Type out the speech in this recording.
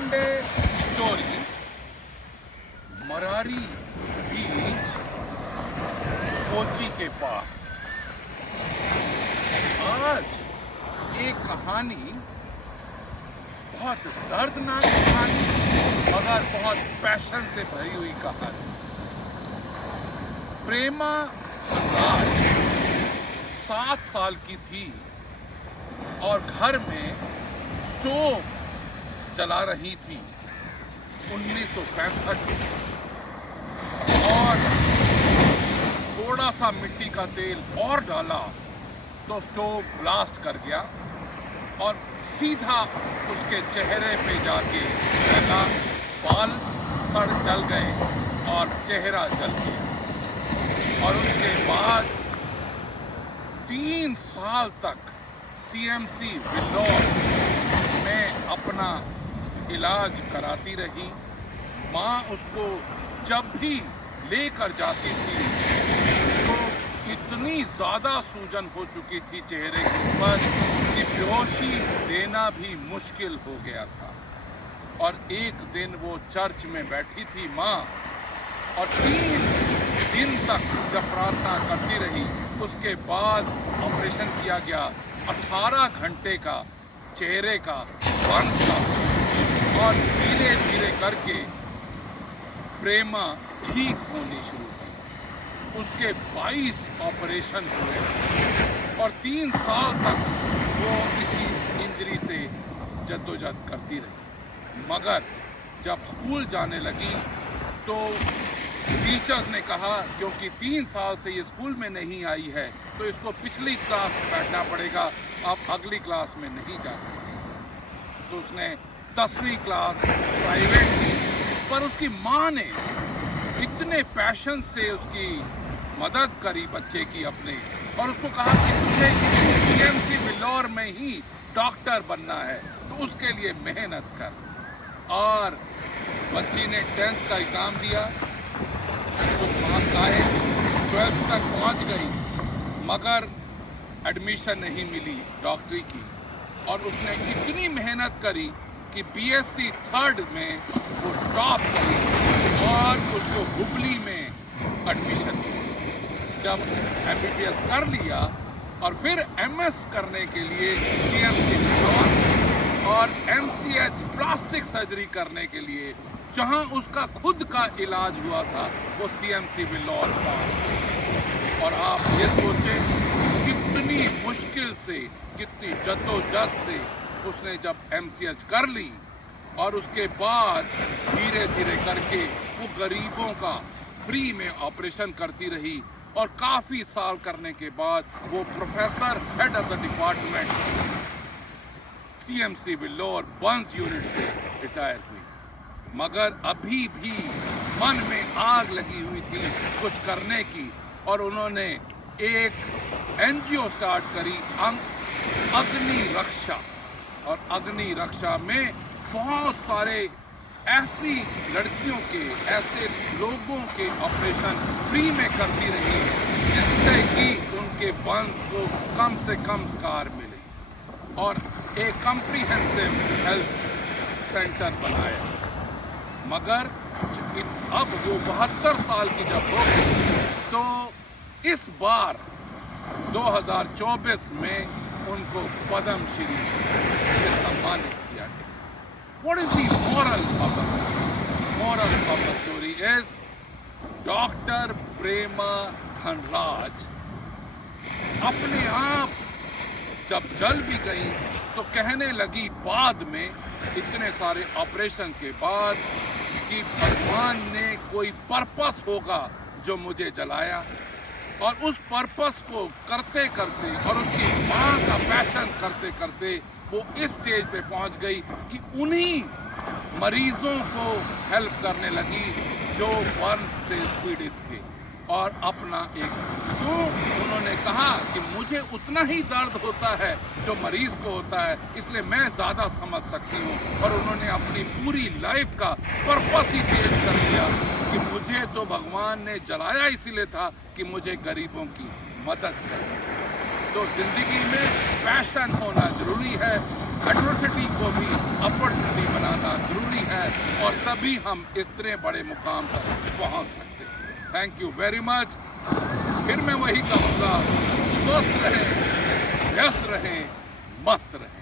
Sunday story Merari बीच कोची के पास। आज एक कहानी, बहुत दर्दनाक कहानी मगर बहुत पैशन से भरी हुई कहानी। प्रेमा धनराज 7 साल की थी और घर में स्टोव जला रही थी 1965 और थोड़ा सा मिट्टी का तेल और डाला तो स्टोव ब्लास्ट कर गया और सीधा उसके चेहरे पे जाके लगा। बाल सड़ जल गए और चेहरा जल गया और उसके बाद 3 साल तक सीएमसी विल्लौर में अपना इलाज कराती रही। माँ उसको जब भी लेकर जाती थी तो इतनी ज़्यादा सूजन हो चुकी थी चेहरे के ऊपर कि बेहोशी देना भी मुश्किल हो गया था। और एक दिन वो चर्च में बैठी थी माँ और 3 दिन तक जब प्रार्थना करती रही उसके बाद ऑपरेशन किया गया। 18 घंटे का चेहरे का बंद था और धीरे धीरे करके प्रेमा ठीक होनी शुरू हुई। उसके 22 ऑपरेशन हुए और 3 साल तक वो इसी इंजरी से जद्दोजहद करती रही। मगर जब स्कूल जाने लगी तो टीचर्स ने कहा क्योंकि 3 साल से ये स्कूल में नहीं आई है तो इसको पिछली क्लास में बैठना पड़ेगा, अब अगली क्लास में नहीं जा सकती। तो उसने 10वीं क्लास प्राइवेट की, पर उसकी माँ ने इतने पैशन से उसकी मदद करी बच्चे की अपने, और उसको कहा कि तुझे सीएमसी विल्लौर में ही डॉक्टर बनना है तो उसके लिए मेहनत कर। और बच्ची ने 10th का एग्ज़ाम दिया, कुछ मार्क्स आए, 12th तक पहुंच गई मगर एडमिशन नहीं मिली डॉक्टरी की। और उसने इतनी मेहनत करी कि बीएससी 3rd में वो टॉप करी और उसको हुबली में एडमिशन मिली। जब एमबीबीएस कर लिया और फिर एमएस करने के लिए सीएमसी विल्लौर और एमसीएच प्लास्टिक सर्जरी करने के लिए जहां उसका खुद का इलाज हुआ था वो सीएमसी विल्लौर पहुंच गई। और आप ये सोचें कितनी मुश्किल से, कितनी जद्दोजहद से उसने जब एमसीएच कर ली और उसके बाद धीरे धीरे करके वो गरीबों का फ्री में ऑपरेशन करती रही और काफ़ी साल करने के बाद वो professor head of the department CMC Vellore burns unit से रिटायर हुई। मगर अभी भी मन में आग लगी हुई थी कुछ करने की और उन्होंने एक एनजीओ स्टार्ट करी, अग्नि रक्षा। और अग्नि रक्षा में बहुत सारे ऐसी लड़कियों के, ऐसे लोगों के ऑपरेशन फ्री में करती रही जिससे कि उनके बर्न्स को कम से कम स्कार मिले और एक कॉम्प्रिहेंसिव हेल्थ सेंटर बनाया। मगर अब वो 72 साल की जब हो गई तो इस बार 2024 में उनको पद्म श्री से सम्मानित किया गया। What is the moral of the story? Moral of the story is doctor Prema Dhanraj अपने आप जब जल भी गई तो कहने लगी बाद में इतने सारे ऑपरेशन के बाद कि भगवान ने कोई पर्पस होगा जो मुझे जलाया। और उस पर्पस को करते करते और उसकी माँ का पैशन करते करते वो इस स्टेज पे पहुंच गई कि उन्हीं मरीजों को हेल्प करने लगी जो बर्न्स से पीड़ित थे। और अपना एक तो उन्होंने कहा कि मुझे उतना ही दर्द होता है जो मरीज को होता है, इसलिए मैं ज़्यादा समझ सकती हूँ। और उन्होंने अपनी पूरी लाइफ का पर्पस ही चेंज कर दिया कि मुझे तो भगवान ने जलाया इसीलिए था कि मुझे गरीबों की मदद करनी। तो जिंदगी में पैशन होना जरूरी है, एडवर्सिटी को भी अपॉर्चुनिटी बनाना जरूरी है, और तभी हम इतने बड़े मुकाम तक पहुंच सकते हैं। Thank you very much. फिर मैं वही कहूँगा, स्वस्थ रहें, व्यस्त रहें, मस्त रहें।